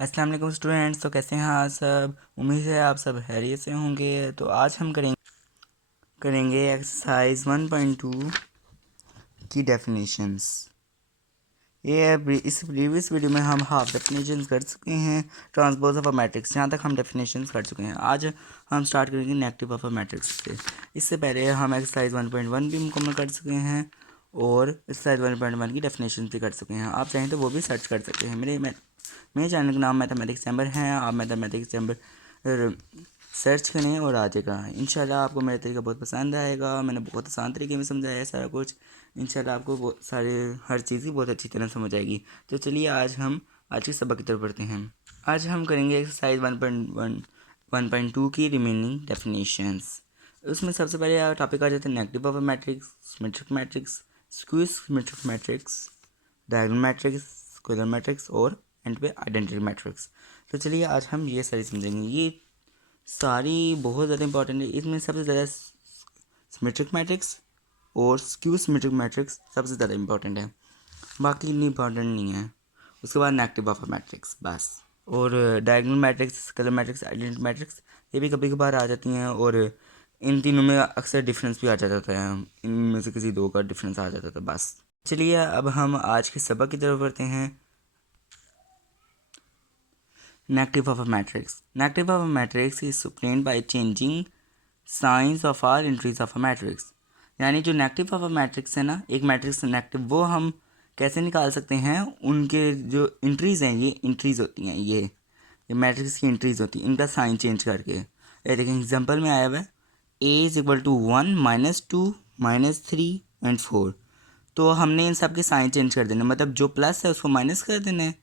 अस्सलाम वालेकुम स्टूडेंट्स। तो कैसे हैं आप सब? उम्मीद है आप सब खैरियत से होंगे। तो आज हम करेंगे एक्सरसाइज 1.2 की डेफिनेशंस। इस प्रीवियस वीडियो में हम हाफ डेफिनेशंस कर चुके हैं ट्रांसपोज ऑफ अ मैट्रिक्स। यहाँ तक हम डेफिनेशंस कर चुके हैं। आज हम स्टार्ट करेंगे नेगेटिव ऑफ अ मैट्रिक्स से। इससे पहले हम एक्सरसाइज 1.1 भी मुकम्मल कर चुके हैं और एक्सरसाइज 1.1 की डेफिनेशन भी कर चुके हैं। आप चाहें तो वो भी सर्च कर सकते हैं। मेरे चैनल का नाम मैथमेटिक्स चैम्बर है। आप मैथमेटिक्स चैम्बर सर्च करें और आ जाएगा। इंशाल्लाह आपको मेरा तरीका बहुत पसंद आएगा। मैंने बहुत आसान तरीके में समझाया है सारा कुछ। इंशाल्लाह आपको हर चीज़ की बहुत अच्छी तरह समझ आएगी। तो चलिए आज के सबक की तरफ बढ़ते हैं। आज हम करेंगे एक्सरसाइज 1.2 की रिमेनिंग डेफिनेशंस। उसमें सबसे पहले टॉपिक आ जाता है negative of a matrix, symmetric matrix, square symmetric matrix, diagonal matrix, square matrix और एंड पे आइडेंटिटी मैट्रिक्स। तो चलिए आज हम ये सारी समझेंगे। ये सारी बहुत ज़्यादा इंपॉर्टेंट है। इसमें सबसे ज़्यादा सिमेट्रिक मैट्रिक्स और स्क्यू सिमेट्रिक मैट्रिक्स सबसे ज़्यादा इंपॉर्टेंट है, बाकी इतनी इंपॉर्टेंट नहीं है। उसके बाद नेगेटिव ऑफ मैट्रिक्स बस। और diagonal matrix, scalar matrix, identity matrix ये भी कभी कभार आ जाती हैं। और इन तीनों में अक्सर डिफरेंस भी आ जाता है। इनमें से किसी दो का डिफरेंस आ जाता था बस। चलिए अब हम आज के सबक की तरफ बढ़ते हैं। Negative of a matrix. Negative of a matrix is obtained by changing signs of all entries of a matrix. यानी जो नेगेटिव ऑफ अ मैट्रिक्स है ना, एक मैट्रिक्स नेगेटिव, वो हम कैसे निकाल सकते हैं? उनके जो इंट्रीज हैं, ये इंट्रीज होती हैं, ये मैट्रिक्स की इंट्रीज होती हैं, इनका साइन चेंज करके। ये देखें एग्जांपल में आया हुआ है A=1 -2 -3 एंड 4। तो हमने इन सब के साइन चेंज कर देना, मतलब जो प्लस है उसको माइनस कर देना है,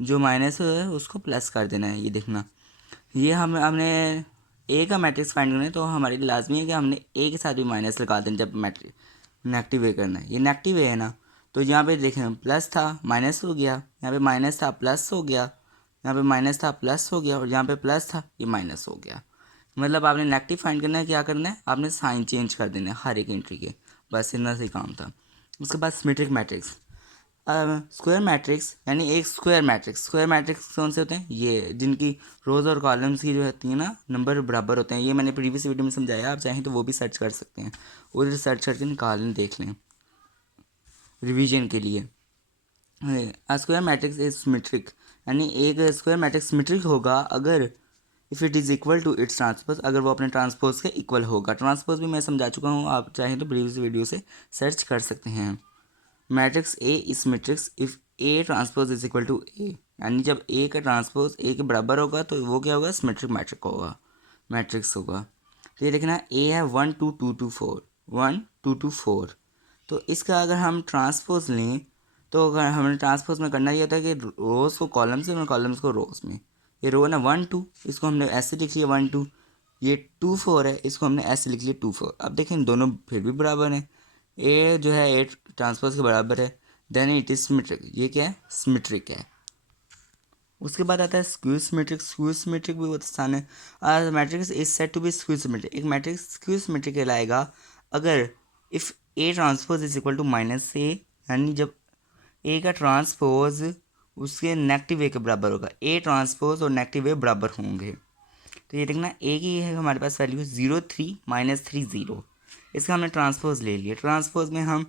जो माइनस है उसको प्लस कर देना है। ये देखना, ये हमने ए का मैट्रिक्स फाइंड करना है तो हमारे लिए लाजमी है कि हमने ए के साथ भी माइनस लगा देना जब मैट्रिक नेगेटिव ए करना है। ये नेगेटिव ए है ना, तो यहाँ पे देखें प्लस था माइनस हो गया, यहाँ पे माइनस था प्लस हो गया, यहाँ पे माइनस था प्लस हो गया और यहाँ पे प्लस था ये माइनस हो गया। मतलब आपने नेगेटिव फाइंड करना है, क्या करना है? आपने साइन चेंज कर देना है हर एक एंट्री के। बस इतना से काम था। उसके बाद सिमेट्रिक मैट्रिक्स। स्क्वायर मैट्रिक्स यानी एक स्क्वायर मैट्रिक्स कौन से होते हैं? ये जिनकी रोज और कॉलम्स की जो होती है ना, नंबर बराबर होते हैं। ये मैंने प्रीवियस वीडियो में समझाया, आप चाहें तो वो भी सर्च कर सकते हैं और सर्च करके निकाल लें, देख लें रिवीजन के लिए। स्क्वायर मैट्रिक्स इज सिमेट्रिक, यानी एक स्क्वायर मैट्रिक्स सिमेट्रिक होगा अगर if it is equal to its transpose, अगर वो अपने ट्रांसपोज के इक्वल होगा। ट्रांसपोज भी मैं समझा चुका हूँ, आप चाहें तो प्रीवियस वीडियो से सर्च कर सकते हैं। Matrix A is matrix if A transpose is equal to A, यानी जब ए का ट्रांसपोज ए के बराबर होगा तो वो क्या होगा? सिमेट्रिक मैट्रिक्स होगा। तो ये देखना, ए है 1 2 2 2 4, 1 2 2 4। तो इसका अगर हम ट्रांसपोज लें तो अगर हमें ट्रांसपोज में करना ये होता है कि रोज़ को कॉलम्स में और कॉलम्स को रोज़ में। ये रो है ना 1 2, इसको हमने ऐसे लिख लिया 1 2। ये 2 4 है, इसको हमने ऐसे लिख लिया 2 4। अब देखें दोनों फिर भी बराबर हैं। ए जो है ए ट्रांसपोज के बराबर है, देन इट इज सिमेट्रिक। ये क्या है? सिमेट्रिक है। उसके बाद आता है स्क्यू सिमेट्रिक। स्क्यू सिमेट्रिक भी बहुत आसान है। Matrix is set to be skew symmetric. एक मैट्रिक्स स्क्यू सिमेट्रिक कहलाएगा अगर if A transpose is equal to minus A, यानी जब ए का ट्रांसपोज उसके नेगेटिव ए के बराबर होगा। ए ट्रांसपोज और नेगेटिव ए बराबर होंगे। तो ये देखना, ए की है हमारे पास वैल्यू 0 3 -3 0। इसका हमने ट्रांसपोज ले लिया। ट्रांसपोज में हम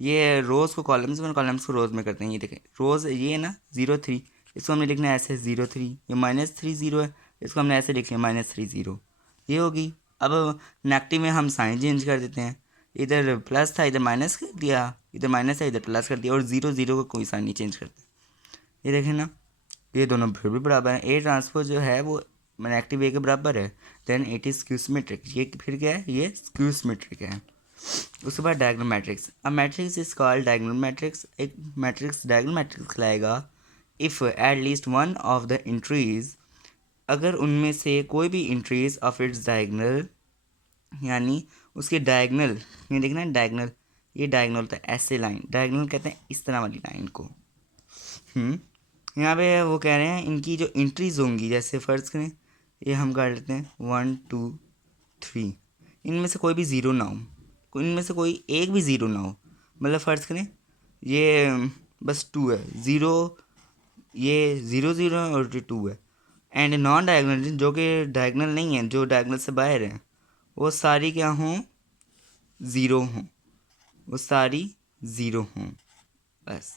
ये रोज़ को कॉलम्स में और कॉलम्स को रोज़ में करते हैं। ये देखें रोज़ ये है ना 0 3, इसको हमने लिखना है ऐसे 0 3। ये -3 0 है, इसको हमने ऐसे लिख लिया -3 0। ये होगी। अब नेगेटिव में हम साइन चेंज कर देते हैं, इधर प्लस था इधर माइनस कर दिया, इधर माइनस था इधर प्लस कर दिया, और 0 0 का कोई साइन नहीं चेंज करते। ये देखें ना, ये दोनों फिर भी बराबर हैं। ए ट्रांसपोज जो है वो नेगेटिव ए के बराबर है, then it is skew symmetric. ये फिर क्या है? ये स्क्यू सिमेट्रिक है। उसके बाद डायगोनल मैट्रिक्स। अब matrix is called diagonal matrix. एक मैट्रिक्स डायगोनल मैट्रिक्स कहलाएगा if at least one of the entries, अगर उनमें से कोई भी इंट्रीज ऑफ इट्स डायगोनल, यानी उसके डायगोनल, ये देखना डायगोनल, ये डायगोनल होता है ऐसे लाइन, डायगोनल कहते हैं इस तरह वाली लाइन को। यहाँ पे वो कह रहे हैं इनकी जो इंट्रीज होंगी, जैसे फ़र्ज़ करें ये हम कर लेते हैं 1 2 3, इनमें से कोई भी ज़ीरो ना हो, इनमें से कोई एक भी ज़ीरो ना हो। मतलब फ़र्ज़ करें ये बस 2 है, ज़ीरो ये 0 0 और 2 है। एंड नॉन डायगोनल जो कि डायगोनल नहीं है, जो डायगोनल से बाहर है, वो सारी क्या हों, ज़ीरो हों, वो सारी ज़ीरो हों बस।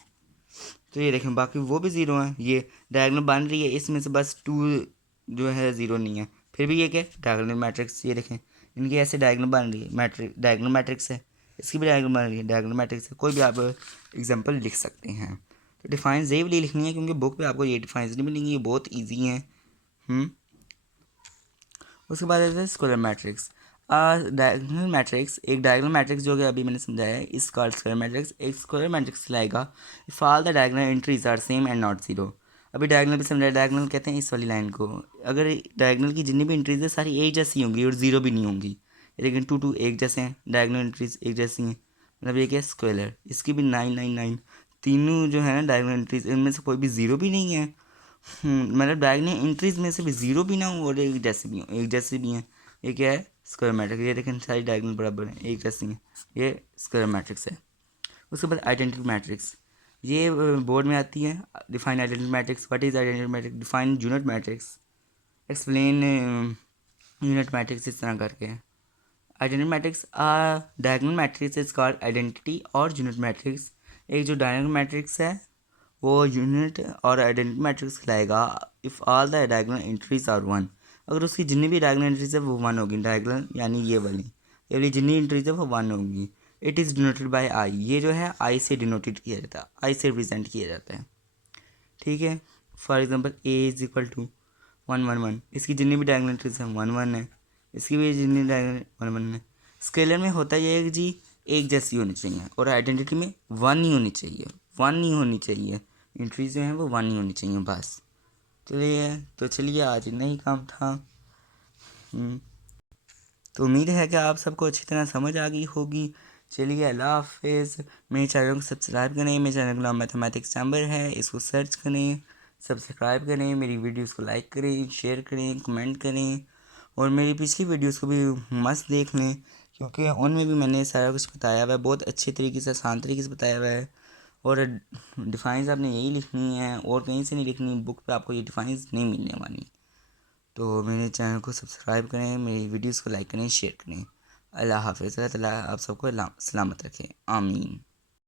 तो ये देखें बाकी वो भी ज़ीरो हैं। ये डायगोनल बन रही है, इसमें से बस 2 जो है ज़ीरो नहीं है, फिर भी ये क्या डायगोनल मैट्रिक्स। ये देखें इनकी ऐसे डायगोनल बन रही है, मैट्रिक्स डायगोनल मैट्रिक्स है, इसकी भी डायगोनल बन रही है, डायगोनल मैट्रिक्स है। कोई भी आप एग्जांपल लिख सकते हैं। तो डिफाइंस यही वाली लिखनी है, क्योंकि बुक पे आपको ये डिफाइंस नहीं मिलेंगी, ये बहुत ईजी हैं। उसके बाद आता है स्क्वायर मैट्रिक्स। डायगोनल मैट्रिक्स, एक डायगोनल मैट्रिक्स जो कि अभी मैंने समझाया है, इस कॉल्ड स्क्वायर मैट्रिक्स। एक स्क्वायर मैट्रिक्स लाएगा if all the diagonal entries are same and not zero. अभी डायगोनल भी समझाया, डायगोनल कहते हैं इस वाली लाइन को, अगर डायगोनल की जितनी भी एंट्रीज है सारी एक जैसी होंगी और ज़ीरो भी नहीं होंगी, लेकिन 2 2 एक जैसे हैं, डायगोनल एंट्रीज एक जैसी हैं, मतलब ये क्या स्क्वायर। इसकी भी 9 9 9 तीनों जो है ना डायगोनल एंट्रीज, इनमें से कोई भी ज़ीरो भी नहीं है। मतलब डायगोनल एंट्रीज में से भी ज़ीरो भी ना हो और एक जैसे भी हो, एक जैसे भी हैं। ये क्या है स्क्वायर मैट्रिक्स। ये देखें सारी डायगोनल बराबर हैं, एक जैसी हैं, ये स्क्वायर मैट्रिक्स है। उसके बाद आइडेंटिटी मैट्रिक्स, ये बोर्ड में आती है। Define identity matrix, what is identity matrix, define unit matrix, explain unit matrix, इस तरह करके। Identity matrix diagonal matrix is called identity और यूनिट मैट्रिक्स। एक जो डायगोनल मैट्रिक्स है वो यूनिट और आइडेंटिटी मैट्रिक्स खिलाएगा if all the diagonal entries are one. अगर उसकी जितनी भी डायगोनल एंट्रीज है वो वन होगी, डायगोनल यानी ये वाली जितनी एंट्रीज है वो वन होगी। इट इज़ डिनोटेड बाय आई, ये जो है आई से डिनोटेड किया जाता है, आई से रिप्रेजेंट किया जाता है। ठीक है, for example A is equal to 1 1 1, इसकी जितनी भी डायगोनल एंट्रीज है 1 1 है, इसकी भी जितनी डायगोनल 1 1 है। स्केलर में होता ये है कि जी एक जैसी होनी चाहिए, और आइडेंटिटी में वन ही होनी चाहिए, वन ही होनी चाहिए, एंट्रीज जो हैं वो वन ही होनी चाहिए बस। चलिए आज इतना ही काम था। तो उम्मीद है कि आप सबको अच्छी तरह समझ आ गई होगी। चलिए अल्लाह हाफिज़। मेरे चैनल को सब्सक्राइब करें, मेरे चैनल का नाम मैथमेटिक्स चैम्बर है, इसको सर्च करें, सब्सक्राइब करें, मेरी वीडियोस को लाइक करें, शेयर करें, कमेंट करें, और मेरी पिछली वीडियोस को भी मस्त देख लें, क्योंकि उनमें भी मैंने सारा कुछ बताया हुआ है, बहुत अच्छे तरीके से, आसान तरीके से बताया हुआ है। और डिफाइंस आपने यही लिखनी है और कहीं से नहीं लिखनी, बुक पे आपको ये डिफाइंस नहीं मिलने वाली। तो मेरे चैनल को सब्सक्राइब करें, मेरी वीडियोस को लाइक करें, शेयर करें। अल्लाह हाफ़िज़। अल्लाह ताला आप सबको सलामत रखें, आमीन।